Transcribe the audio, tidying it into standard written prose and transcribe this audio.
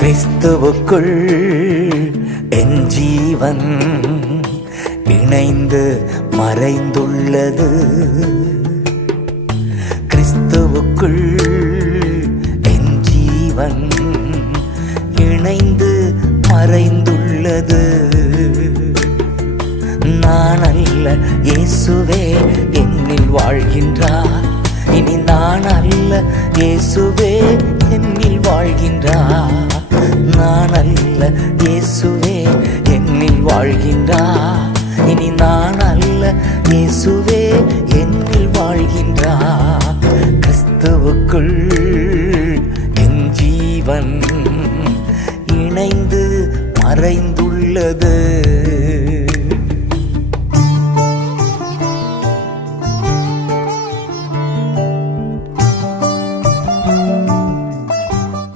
கிறிஸ்துவுக்குள் என் ஜீவன் இணைந்து மறைந்துள்ளது. கிறிஸ்துவுக்குள் என் ஜீவன் இணைந்து மறைந்துள்ளது. நான் அல்ல, இயேசுவே என்னில் வாழ்கின்றார். இனி நான் அல்ல, இயேசுவே என்னில் வாழ்கின்றார். நான் அல்ல, இயேசுவே என்னில் வாழ்கின்றார். இனி நான் அல்ல, இயேசுவே என்னில் வாழ்கின்றார். கிறிஸ்துவுக்குள் என் ஜீவன் இணைந்து மறைந்துள்ளது.